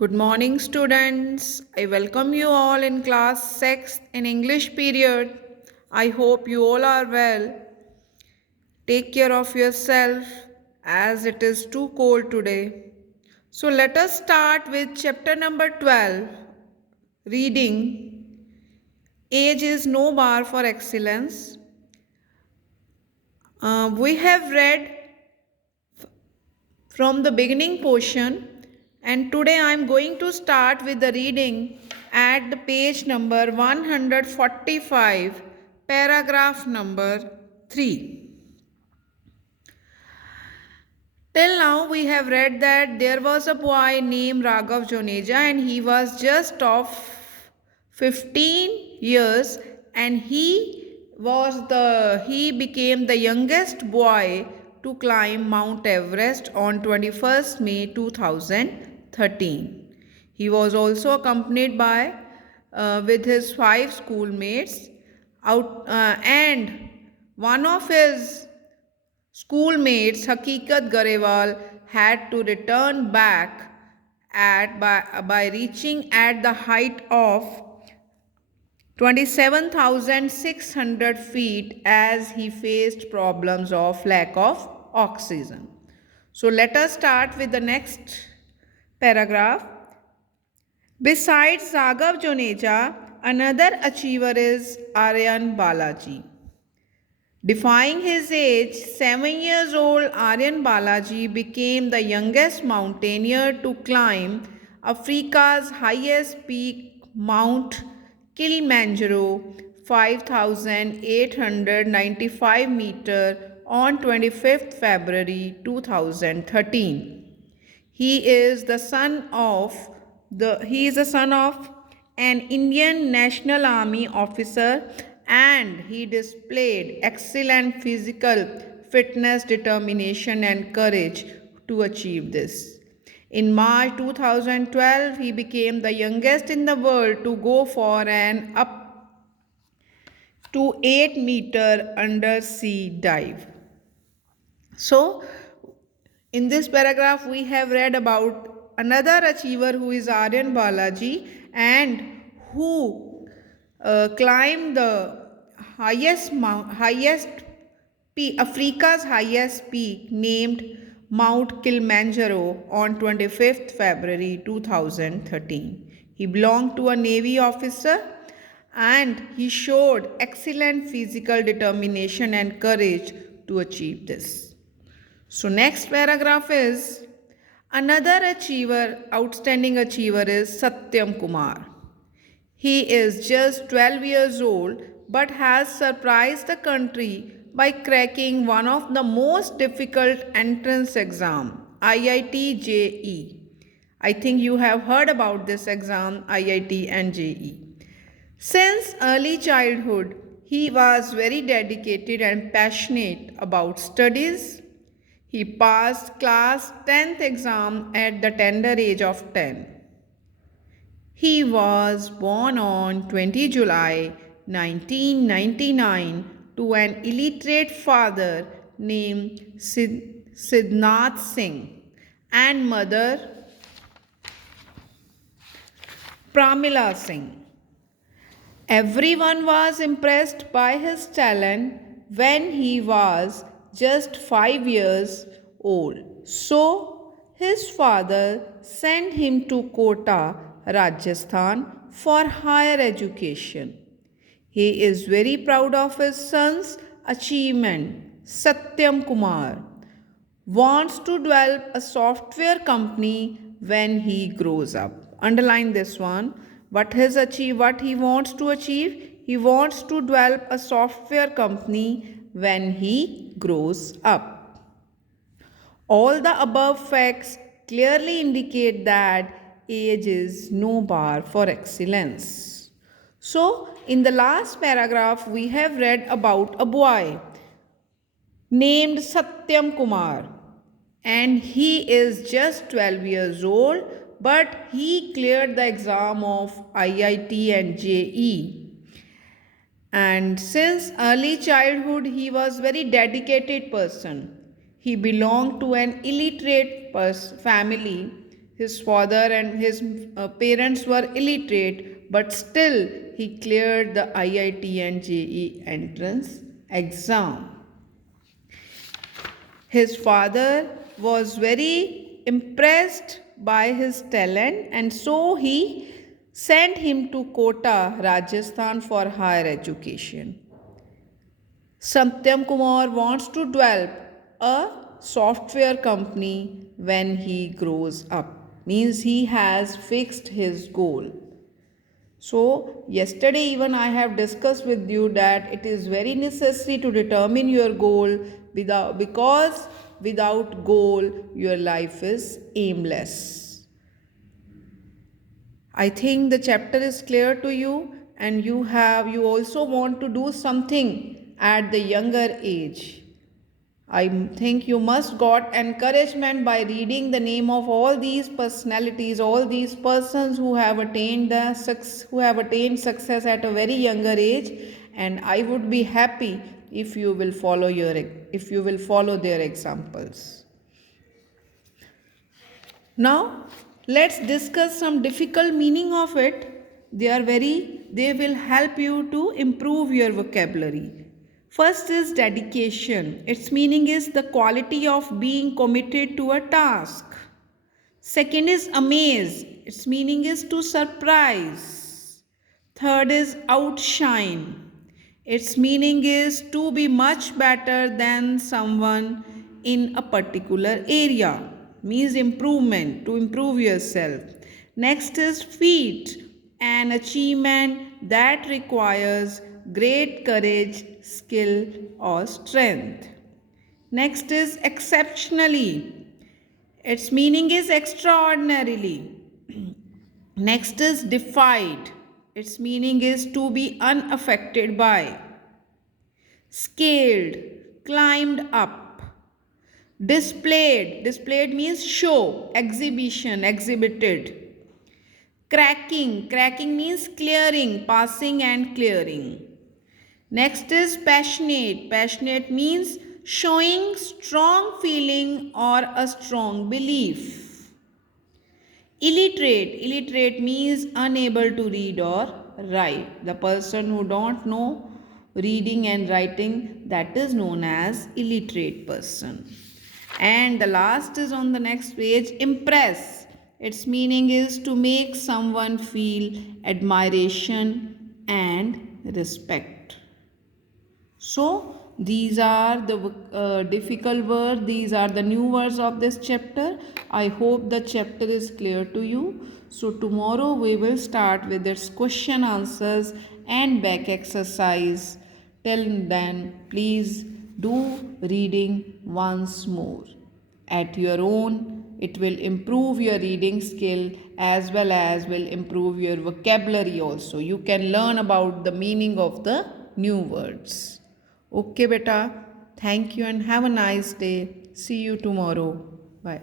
Good morning, students. I welcome you all in class 6 in English period. I hope you all are well. Take care of yourself as it is too cold today. So let us start with chapter number 12. Reading. Age is no bar for excellence. We have read from the beginning portion, and today I am going to start with the reading at the page number 145, paragraph number 3. Till now we have read that there was a boy named Raghav Joneja and he was just of 15 years, and he became the youngest boy to climb Mount Everest on 21st May 2013. He was also accompanied by with his 5 schoolmates and one of his schoolmates, Hakikat Garewal, had to return back by reaching at the height of 27,600 feet as he faced problems of lack of oxygen. So let us start with the next paragraph. Besides Raghav Joneja, another achiever is Aryan Balaji. Defying his age, 7 years old Aryan Balaji became the youngest mountaineer to climb Africa's highest peak, Mount Kilimanjaro, 5,895 meters on 25th February 2013. He is the son of an Indian National Army officer, and he displayed excellent physical fitness, determination and courage to achieve this. In March 2012, he became the youngest in the world to go for an up to 8-meter undersea dive. So, in this paragraph, we have read about another achiever who is Aryan Balaji and who climbed the Africa's highest peak named Mount Kilimanjaro on 25th February 2013. He belonged to a Navy officer and he showed excellent physical determination and courage to achieve this. So next paragraph is another outstanding achiever is Satyam Kumar. He is just 12 years old but has surprised the country by cracking one of the most difficult entrance exam, IIT JE. I think you have heard about this exam, IIT and JE. Since early childhood, he was very dedicated and passionate about studies. He passed class 10th exam at the tender age of 10. He was born on 20 July 1999 to an illiterate father named Sidnath Singh and mother Pramila Singh. Everyone was impressed by his talent when he was just 5 years old. So, his father sent him to Kota, Rajasthan for higher education. He is very proud of his son's achievement. Satyam Kumar wants to develop a software company when he grows up. Underline this one. What he wants to achieve? He wants to develop a software company when he grows up. All the above facts clearly indicate that age is no bar for excellence. So, in the last paragraph, we have read about a boy named Satyam Kumar, and he is just 12 years old, but he cleared the exam of IIT and JE. And since early childhood, he was very dedicated person. He belonged to an illiterate family. His father and his parents were illiterate, but still he cleared the IIT and JEE entrance exam. His father was very impressed by his talent, and so he sent him to Kota, Rajasthan for higher education. Satyam Kumar wants to develop a software company when he grows up. Means he has fixed his goal. So, yesterday even I have discussed with you that it is very necessary to determine your goal because without goal your life is aimless. I think the chapter is clear to you, and you also want to do something at the younger age. I think you must got encouragement by reading the name of all these personalities, all these persons who have attained success at a very younger age, and I would be happy if you will follow their examples. Now, let's discuss some difficult meaning of it. They will help you to improve your vocabulary. First is dedication. Its meaning is the quality of being committed to a task. Second is amaze. Its meaning is to surprise. Third is outshine. Its meaning is to be much better than someone in a particular area. Means improvement, to improve yourself. Next is feat, an achievement that requires great courage, skill, or strength. Next is exceptionally. Its meaning is extraordinarily. Next is defied. Its meaning is to be unaffected by. Scaled, climbed up. Displayed. Displayed means show, exhibition, exhibited. Cracking. Cracking means clearing, passing and clearing. Next is passionate. Passionate means showing strong feeling or a strong belief. Illiterate. Illiterate means unable to read or write. The person who don't know reading and writing, that is known as illiterate person. And the last is on the next page, impress. Its meaning is to make someone feel admiration and respect. So, these are the difficult words, these are the new words of this chapter. I hope the chapter is clear to you. So, tomorrow we will start with its question answers and back exercise. Till then, please do reading once more. At your own, it will improve your reading skill as well as will improve your vocabulary also. You can learn about the meaning of the new words. Okay, beta. Thank you and have a nice day. See you tomorrow. Bye.